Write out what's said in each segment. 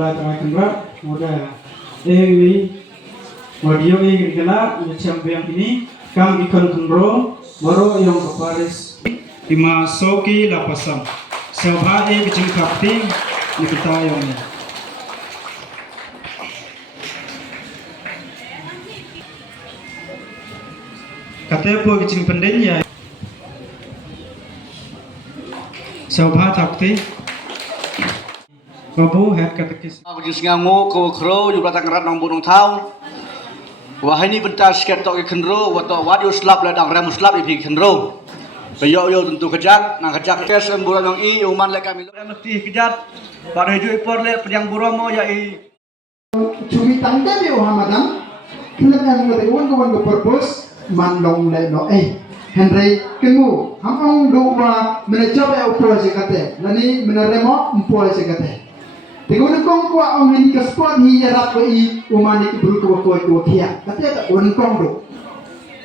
sebelah tengah kendra mudah ini audio ini kena yang ini kami ikon kendro baru yang keparis dimasuki lapasan sebagai kecil kapting di kita yang ini katanya po kecil pendenya sebagai takti Babu head katekis. Aku just ngangu ko kro yu batang rat nang bunung thau. Wah ini pentas sket tok kenro wato wad yu slap la dang ram slap ipi kenro. Bayo yo tentu kejat nang kejat kes bulan yang i uman lek kami mesti kejat. Pada ju ipor le yang buromo ya i. Cumi tangga dia Muhammadam. Kelak yang ngate wan go purpose man long le no Henry kemu hamong dua menacoba ya upo aja kate. Nani menaremo umpo aja kate. Teguh kong kuah om ini ke spot hiya rap i umani buru ko kia. Kate tak kong do.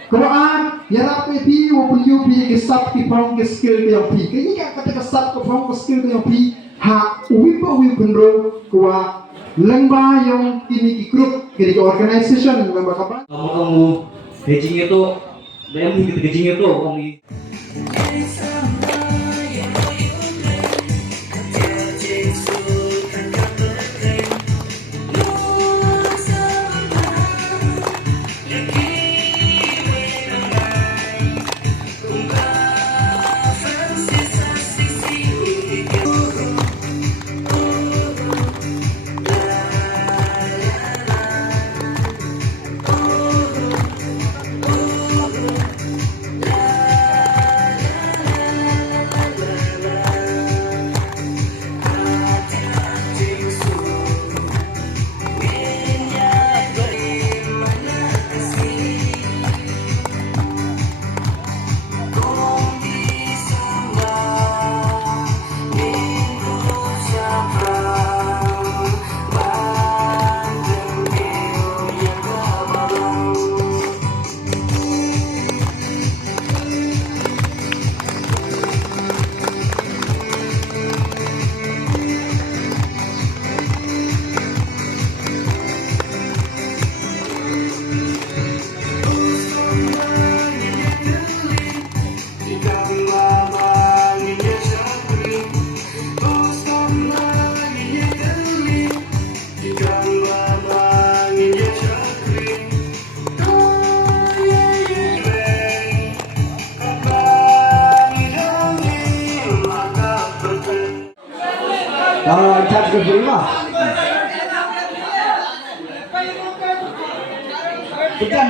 Quran ya rap pi wapun yu pi ke sap ki pong ke skill ke pi. Kini ka kate ke sap ke pong ke skill ke pi ha uwipo kunro kuah lengba yang kini ikut kini organisation lengba kapan? Kamu hedging itu BMI gitu hedging itu kamu Charge ke berima. Pejam.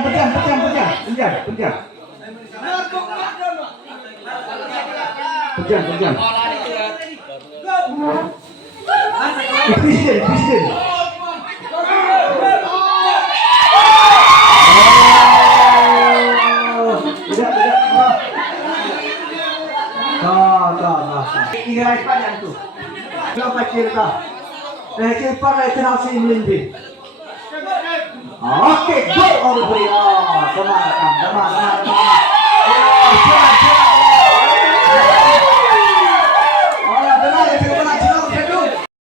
Christian. Ini iPad yang tu. Kenapa cerita? Cepat lepas si Melindy. Oke, go on beri. Teman.